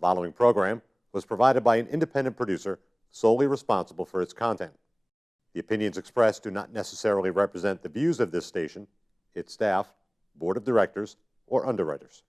following program was provided by an independent producer solely responsible for its content. The opinions expressed do not necessarily represent the views of this station, its staff, board of directors, or underwriters.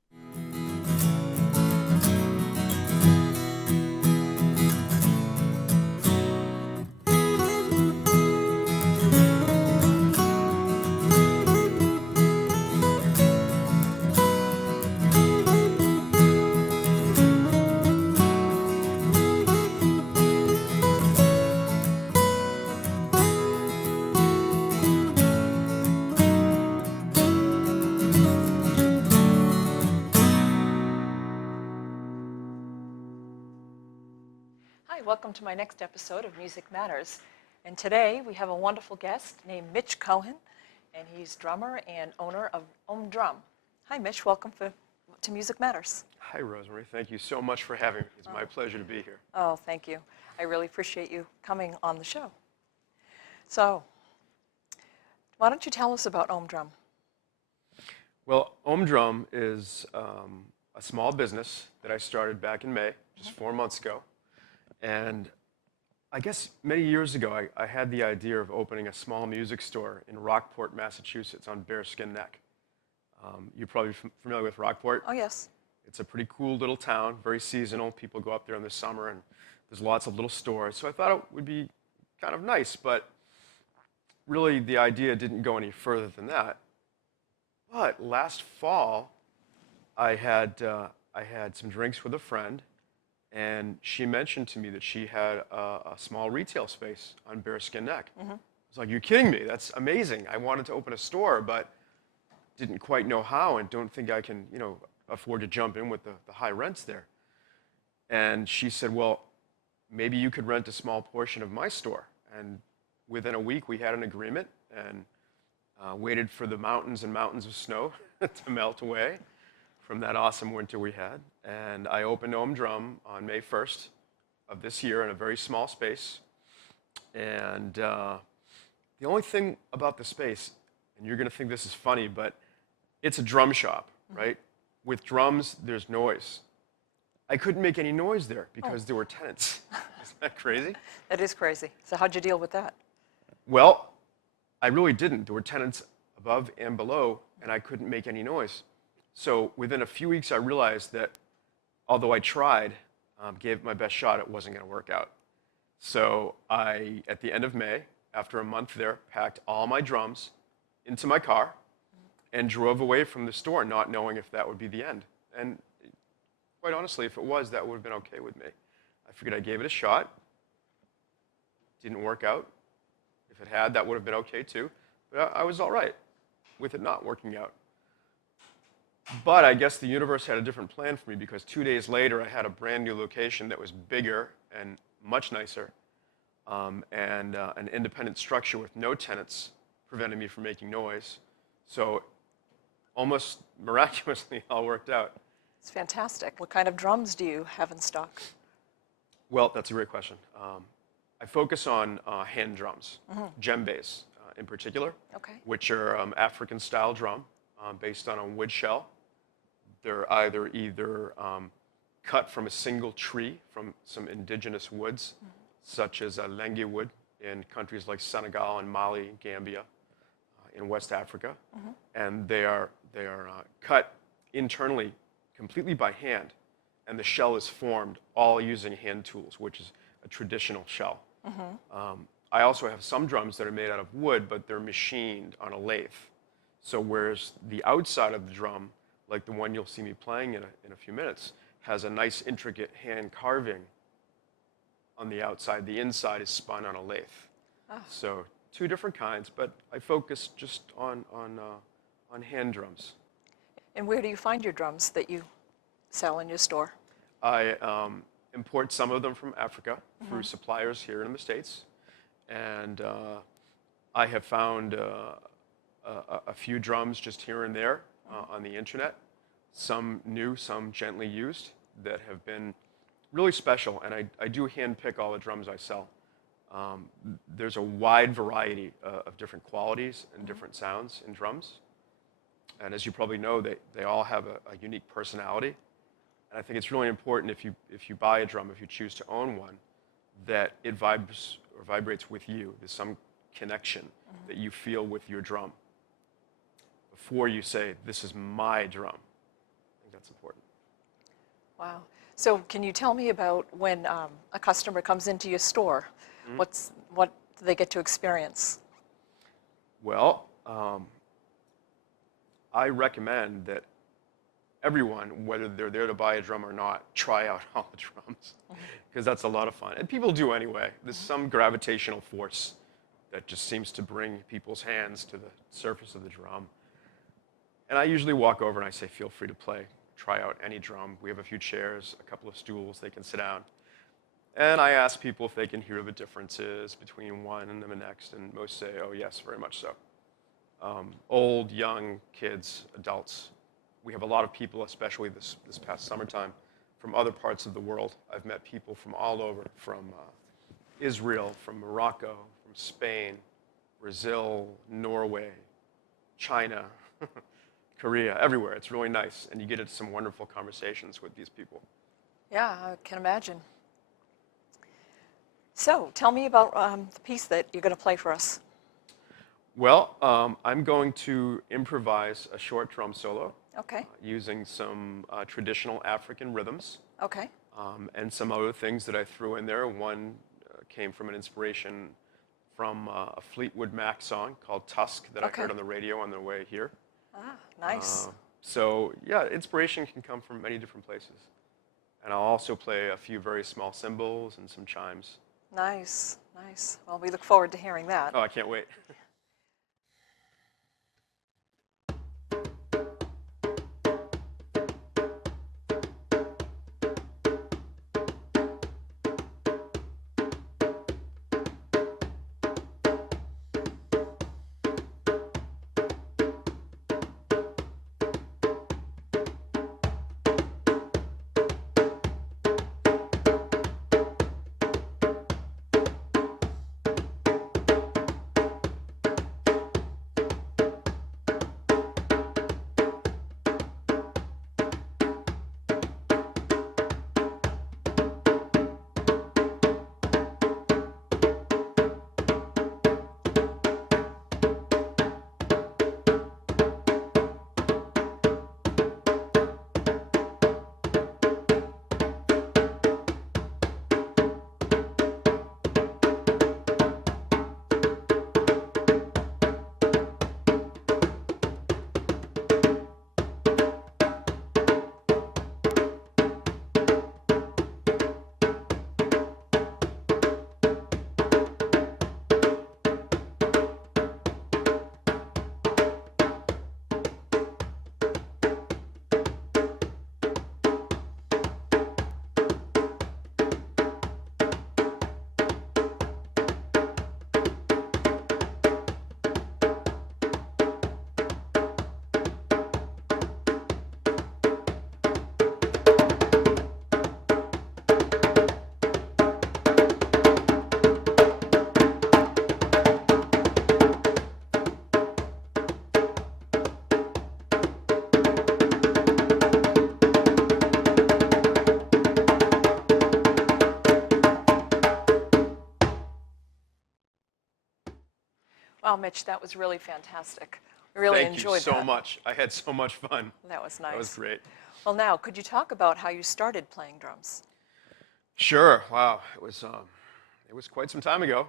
Hi, welcome to my next episode of Music Matters. And today we have a wonderful guest named Mitch Cohen, and he's drummer and owner of OmDrum. Hi, Mitch. Welcome to Music Matters. Hi, Rosemary. Thank you so much for having me. It's my pleasure to be here. Oh, thank you. I really appreciate you coming on the show. So, why don't you tell us about OmDrum? Well, OmDrum is a small business that I started back in May, just 4 months ago. And I guess many years ago, I had the idea of opening a small music store in Rockport, Massachusetts on Bearskin Neck. You're probably familiar with Rockport. Oh, yes. It's a pretty cool little town, very seasonal. People go up there in the summer, and there's lots of little stores. So I thought it would be kind of nice, but really the idea didn't go any further than that. But last fall, I had some drinks with a friend, and she mentioned to me that she had a small retail space on Bearskin Neck. I was like, "You're kidding me? That's amazing. I wanted to open a store, but didn't quite know how and don't think I can, afford to jump in with the high rents there." And she said, "Well, maybe you could rent a small portion of my store." And within a week, we had an agreement and waited for the mountains and mountains of snow to melt away from that awesome winter we had. And I opened OmDrum on May 1st of this year in a very small space. And the only thing about the space, and you're going to think this is funny, but it's a drum shop, right? With drums, there's noise. I couldn't make any noise there because there were tenants. Isn't that crazy? That is crazy. So how'd you deal with that? Well, I really didn't. There were tenants above and below, and I couldn't make any noise. So within a few weeks, I realized that although I tried, gave it my best shot, it wasn't going to work out. So I, at the end of May, after a month there, packed all my drums into my car and drove away from the store, not knowing if that would be the end. And quite honestly, if it was, that would have been okay with me. I figured I gave it a shot. Didn't work out. If it had, that would have been okay too. But I was all right with it not working out. But I guess the universe had a different plan for me, because 2 days later I had a brand new location that was bigger and much nicer, and an independent structure with no tenants preventing me from making noise. So almost miraculously it all worked out. It's fantastic. What kind of drums do you have in stock? Well, that's a great question. I focus on hand drums, djembes in particular, which are African-style drum based on a wood shell. They're either cut from a single tree from some indigenous woods, such as lengi wood in countries like Senegal and Mali, Gambia, in West Africa, and they are cut internally completely by hand, and the shell is formed all using hand tools, which is a traditional shell. I also have some drums that are made out of wood, but they're machined on a lathe. So whereas the outside of the drum, like the one you'll see me playing in a few minutes, has a nice intricate hand carving on the outside, the inside is spun on a lathe. So two different kinds, but I focus just on hand drums. And where do you find your drums that you sell in your store? I import some of them from Africa through suppliers here in the States, and I have found a few drums just here and there on the internet, some new, some gently used, that have been really special, and I do hand pick all the drums I sell. There's a wide variety of different qualities and different sounds in drums, and as you probably know, they all have a unique personality. And I think it's really important if you buy a drum, if you choose to own one, that it vibrates with you. There's some connection that you feel with your drum before you say, this is my drum. I think that's important. Wow. So can you tell me about when a customer comes into your store? What do they get to experience? Well, I recommend that everyone, whether they're there to buy a drum or not, try out all the drums, because that's a lot of fun. And people do anyway. There's some gravitational force that just seems to bring people's hands to the surface of the drum. And I usually walk over and I say, feel free to play. Try out any drum. We have a few chairs, a couple of stools, they can sit down. And I ask people if they can hear the differences between one and the next, and most say, oh yes, very much so. Old, young, kids, adults. We have a lot of people, especially this past summertime, from other parts of the world. I've met people from all over, from Israel, from Morocco, from Spain, Brazil, Norway, China, Korea, everywhere. It's really nice, and you get into some wonderful conversations with these people. Yeah, I can imagine. So tell me about the piece that you're going to play for us. Well, I'm going to improvise a short drum solo. Okay. Using some traditional African rhythms. Okay. And some other things that I threw in there. One came from an inspiration from a Fleetwood Mac song called Tusk that I heard on the radio on the way here. Ah, nice. So yeah, inspiration can come from many different places. And I'll also play a few very small cymbals and some chimes. Nice, nice. Well, we look forward to hearing that. Oh, I can't wait. Wow, Mitch, that was really fantastic. I really enjoyed that. Thank you so much. I had so much fun. That was nice. That was great. Well, now, could you talk about how you started playing drums? Sure. Wow. It was quite some time ago.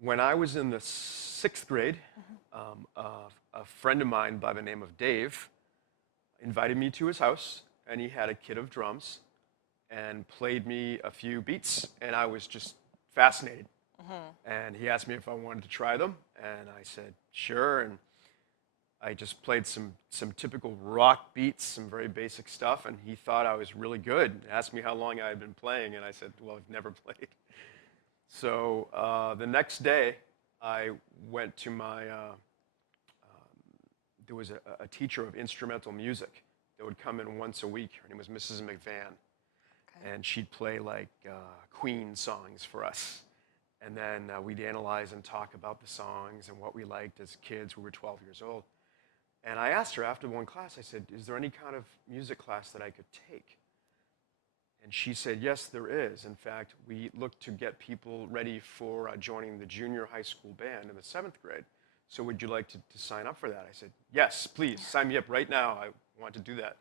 When I was in the 6th grade, a friend of mine by the name of Dave invited me to his house, and he had a kit of drums and played me a few beats, and I was just fascinated. And he asked me if I wanted to try them, and I said, sure. And I just played some typical rock beats, some very basic stuff, and he thought I was really good. He asked me how long I had been playing, and I said, well, I've never played. So the next day, I went to my, there was a teacher of instrumental music that would come in once a week. Her name was Mrs. McVan. Okay. And she'd play like Queen songs for us. And then we'd analyze and talk about the songs and what we liked as kids. We were 12 years old. And I asked her after one class, I said, is there any kind of music class that I could take? And she said, yes, there is. In fact, we look to get people ready for joining the junior high school band in the 7th grade. So would you like to sign up for that? I said, yes, please, sign me up right now. I want to do that.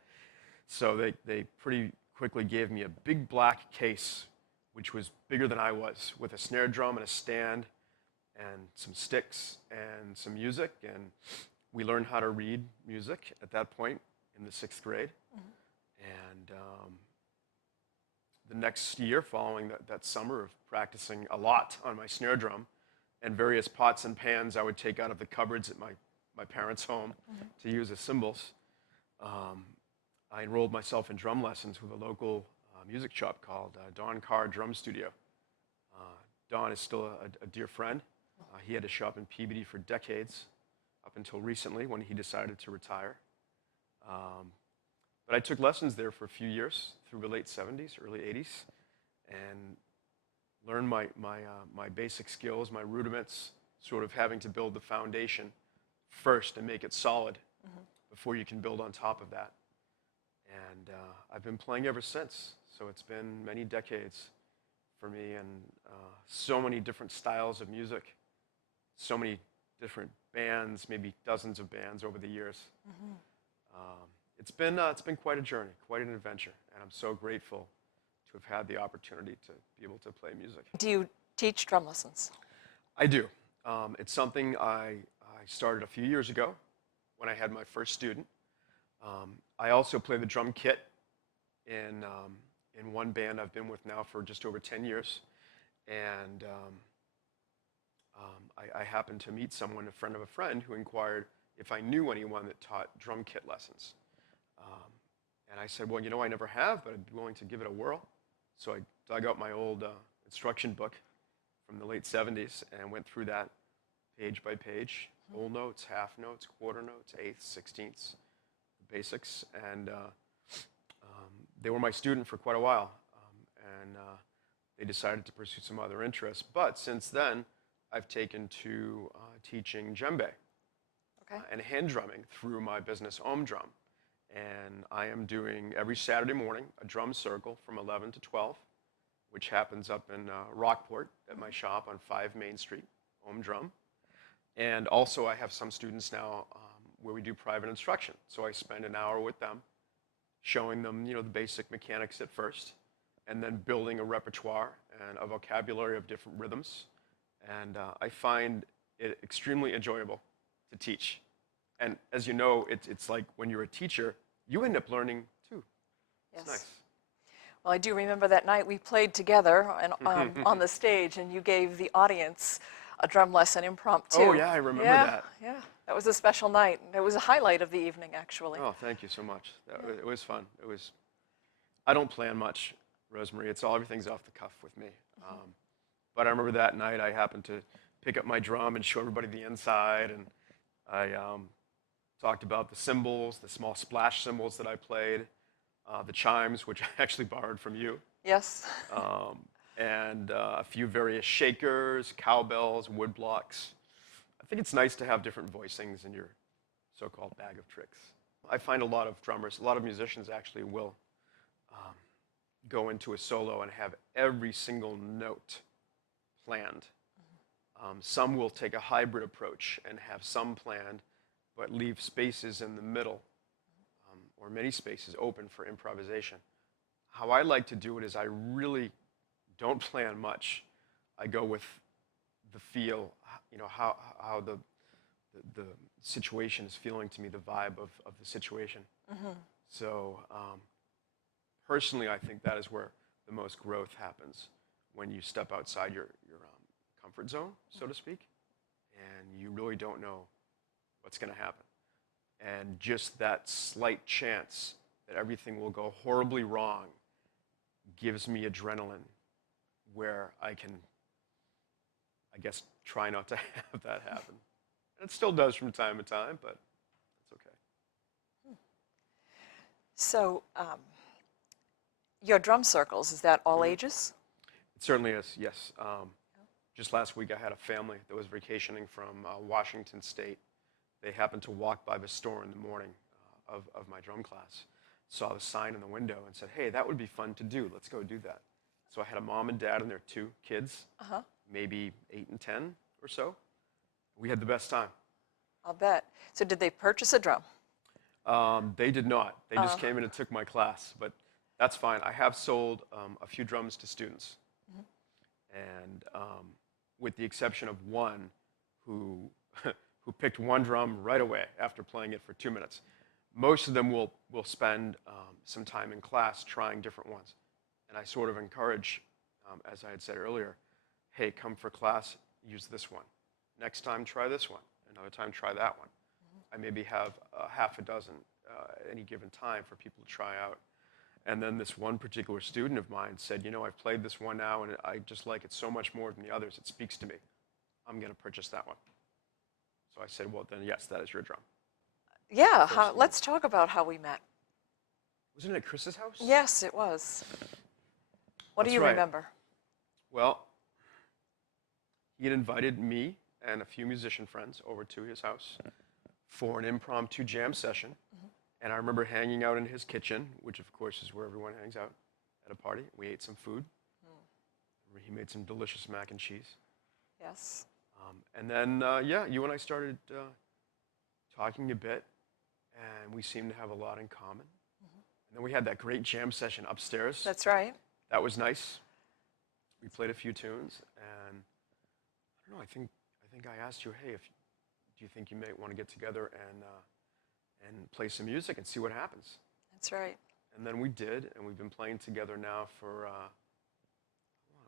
So they pretty quickly gave me a big black case, which was bigger than I was, with a snare drum and a stand and some sticks and some music. And we learned how to read music at that point in the 6th grade. And the next year, following that summer of practicing a lot on my snare drum and various pots and pans I would take out of the cupboards at my parents' home to use as cymbals, I enrolled myself in drum lessons with a local music shop called Don Carr Drum Studio. Don is still a dear friend. He had a shop in Peabody for decades, up until recently when he decided to retire. But I took lessons there for a few years through the late 70s, early 80s, and learned my basic skills, my rudiments, sort of having to build the foundation first and make it solid before you can build on top of that. And I've been playing ever since. So it's been many decades for me, and so many different styles of music, so many different bands, maybe dozens of bands over the years. It's been quite a journey, quite an adventure, and I'm so grateful to have had the opportunity to be able to play music. Do you teach drum lessons? I do. It's something I started a few years ago when I had my first student. I also play the drum kit in one band I've been with now for just over 10 years. And I happened to meet someone, a friend of a friend, who inquired if I knew anyone that taught drum kit lessons. And I said, well, you know, I never have, but I'd be willing to give it a whirl. So I dug out my old instruction book from the late 70s and went through that page by page, whole notes, half notes, quarter notes, eighths, sixteenths, the basics. And they were my student for quite a while. And they decided to pursue some other interests. But since then, I've taken to teaching djembe and hand drumming through my business OmDrum. And I am doing every Saturday morning a drum circle from 11 to 12, which happens up in Rockport at my shop on 5 Main Street, OmDrum. And also I have some students now where we do private instruction. So I spend an hour with them, showing them, you know, the basic mechanics at first, and then building a repertoire and a vocabulary of different rhythms. And I find it extremely enjoyable to teach. And as you know, it's like when you're a teacher, you end up learning too. Yes. It's nice. Well, I do remember that night we played together and, on the stage, and you gave the audience a drum lesson impromptu. Oh, yeah, I remember that. Yeah, that was a special night. It was a highlight of the evening, actually. Oh, thank you so much. It was fun. I don't plan much, Rosemary. Everything's off the cuff with me. But I remember that night I happened to pick up my drum and show everybody the inside, and I talked about the cymbals, the small splash cymbals that I played, the chimes, which I actually borrowed from you. Yes. And a few various shakers, cowbells, wood blocks. I think it's nice to have different voicings in your so-called bag of tricks. I find a lot of drummers, a lot of musicians actually will go into a solo and have every single note planned. Some will take a hybrid approach and have some planned, but leave spaces in the middle, or many spaces open for improvisation. How I like to do it is I really don't plan much. I go with the feel, you know, how the situation is feeling to me, the vibe of the situation. So personally, I think that is where the most growth happens, when you step outside your comfort zone, so to speak, and you really don't know what's going to happen. And just that slight chance that everything will go horribly wrong gives me adrenaline, where I can, I guess, try not to have that happen. And it still does from time to time, but it's okay. So your drum circles, is that all ages? It certainly is, yes. Just last week I had a family that was vacationing from Washington State they happened to walk by the store in the morning of my drum class, saw the sign in the window and said, hey, that would be fun to do. Let's go do that. So I had a mom and dad and their 2 kids, maybe 8 and 10 or so. We had the best time. I'll bet. So did they purchase a drum? They did not. They just came in and took my class, but that's fine. I have sold a few drums to students, and with the exception of one who who picked one drum right away after playing it for 2 minutes. Most of them will spend some time in class trying different ones, and I sort of encourage, as I had said earlier, hey, come for class, use this one. Next time, try this one. Another time, try that one. I maybe have half a dozen at any given time for people to try out. And then this one particular student of mine said, you know, I've played this one now, and I just like it so much more than the others. It speaks to me. I'm going to purchase that one. So I said, well, then, yes, that is your drum. Yeah, let's talk about how we met. Wasn't it at Chris's house? Yes, it was. What do you remember? Well, he had invited me and a few musician friends over to his house for an impromptu jam session. And I remember hanging out in his kitchen, which of course is where everyone hangs out at a party. We ate some food. He made some delicious mac and cheese. Yes. And then, yeah, you and I started talking a bit, and we seemed to have a lot in common. And then we had that great jam session upstairs. That's right. That was nice. We played a few tunes, and I don't know, I think I asked you, hey, do you think you might want to get together and play some music and see what happens? That's right. And then we did, and we've been playing together now for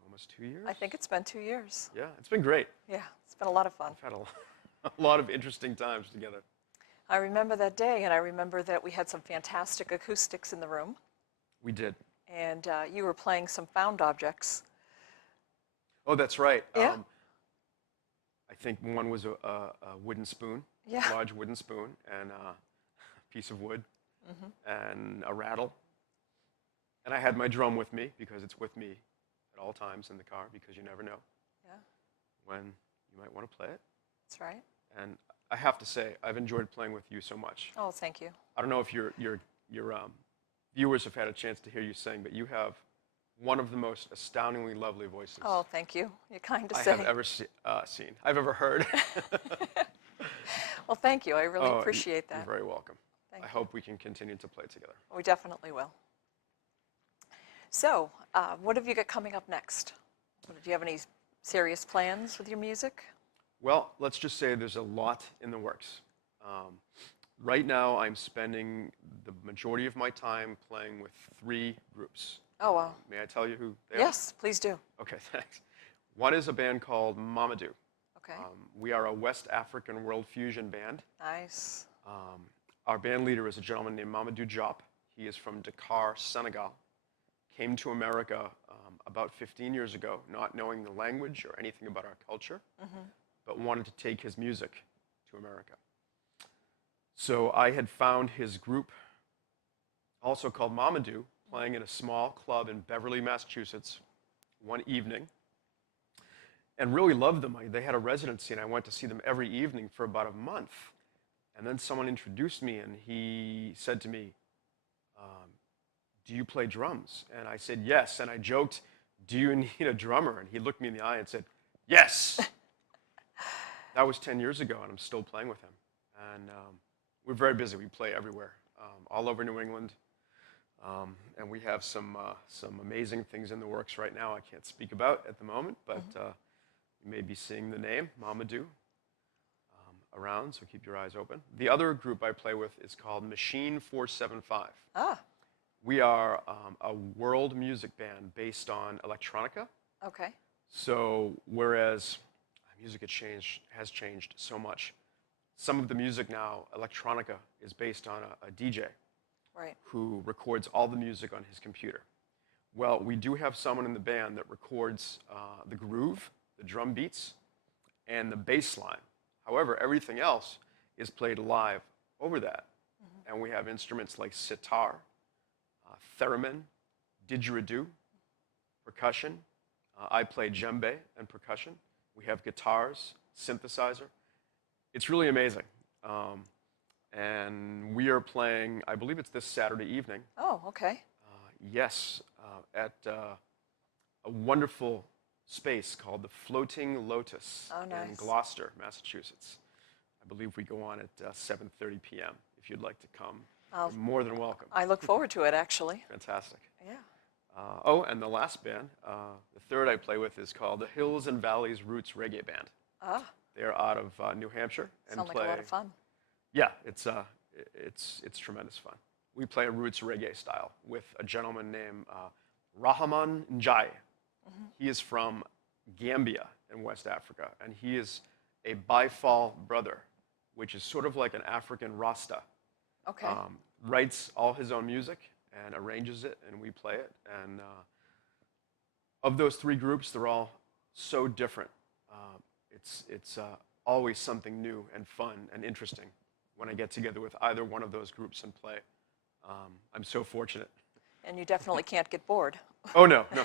almost 2 years. I think it's been 2 years. Yeah, it's been great. Yeah, it's been a lot of fun. We've had a lot of interesting times together. I remember that day, and I remember that we had some fantastic acoustics in the room. We did. And you were playing some found objects. Oh, that's right. Yeah. I think one was a wooden spoon, Yeah. a large wooden spoon, and a piece of wood, and a rattle. And I had my drum with me, because it's with me at all times in the car, because you never know when you might want to play it. That's right. And I have to say, I've enjoyed playing with you so much. Oh, thank you. I don't know if your viewers have had a chance to hear you sing, but you have one of the most astoundingly lovely voices Oh, thank you. You're kind to I say. have ever seen. I've ever heard. Well, thank you. I really appreciate that. You're very welcome. Thank I you. hope we can continue to play together. We definitely will. So, what have you got coming up next? Do you have any serious plans with your music? Well, let's just say there's a lot in the works. Right now, I'm spending the majority of my time playing with 3 groups. Oh, wow. May I tell you who they are? Yes, please do. Okay, thanks. One is a band called Mamadou. Okay. We are a West African world fusion band. Nice. Our band leader is a gentleman named Mamadou Diop. He is from Dakar, Senegal. Came to America about 15 years ago, not knowing the language or anything about our culture, but wanted to take his music to America. So I had found his group, also called Mamadou, playing in a small club in Beverly, Massachusetts, one evening, and really loved them. They had a residency, and I went to see them every evening for about a month. And then someone introduced me, and he said to me, do you play drums? And I said, yes. And I joked, do you need a drummer? And he looked me in the eye and said, yes. That was 10 years ago, and I'm still playing with him. And we're very busy. We play everywhere, all over New England. And we have some amazing things in the works right now I can't speak about at the moment, but you may be seeing the name, Mamadou, around, so keep your eyes open. The other group I play with is called Machine 475. Ah, We are a world music band based on electronica. okay. So whereas music has changed so much, some of the music now, electronica, is based on a DJ. Right. Who records all the music on his computer. Well, we do have someone in the band that records the groove, the drum beats, and the bass line. However, everything else is played live over that. And we have instruments like sitar, theremin, didgeridoo, percussion. I play djembe and percussion. We have guitars, synthesizer. It's really amazing. And we are playing, I believe it's this Saturday evening. Oh, okay. Yes, at a wonderful space called the Floating Lotus Oh, in nice. Gloucester, Massachusetts. I believe we go on at 7:30 p.m. If you'd like to come, I'll- you're more than welcome. I look forward to it, actually. Fantastic. Yeah. Oh, and the last band, the third I play with, is called the Hills and Valleys Roots Reggae Band. Ah, They're out of New Hampshire and sounds like play. a lot of fun. Yeah, it's tremendous fun. We play a roots reggae style with a gentleman named Rahman Njai. He is from Gambia in West Africa, and he is a Bifal brother, which is sort of like an African Rasta. Okay. Writes all his own music and arranges it, and we play it. And of those three groups, they're all so different. It's always something new and fun and interesting when I get together with either one of those groups and play. I'm so fortunate. And you definitely can't get bored. Oh, no, no.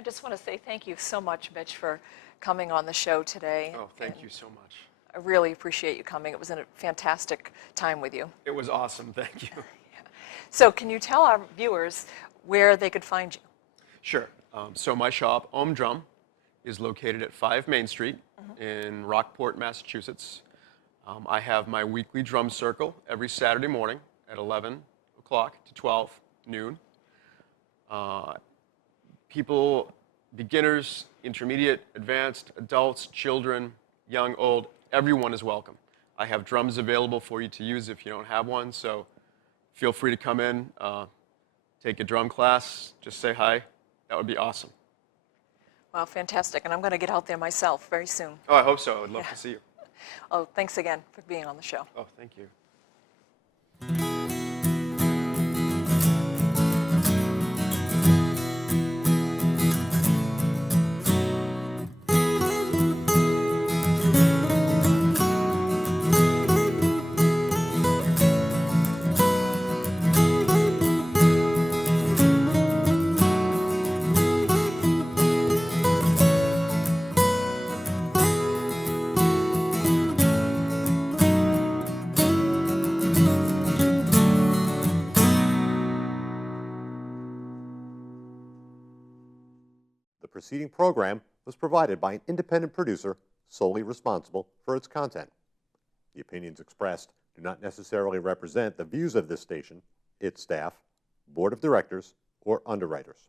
I just want to say thank you so much, Mitch, for coming on the show today. Oh, thank And you so much. I really appreciate you coming. It was a fantastic time with you. It was awesome. Thank you. So can you tell our viewers where they could find you? Sure. So my shop, OmDrum, is located at 5 Main Street in Rockport, Massachusetts. I have my weekly drum circle every Saturday morning at 11 o'clock to 12 noon. People, beginners, intermediate, advanced, adults, children, young, old, everyone is welcome. I have drums available for you to use if you don't have one, so feel free to come in, take a drum class, just say hi. That would be awesome. Well, fantastic. And I'm going to get out there myself very soon. Oh, I hope so. I would love to see you. Oh, thanks again for being on the show. Oh, thank you. The preceding program was provided by an independent producer solely responsible for its content. The opinions expressed do not necessarily represent the views of this station, its staff, board of directors, or underwriters.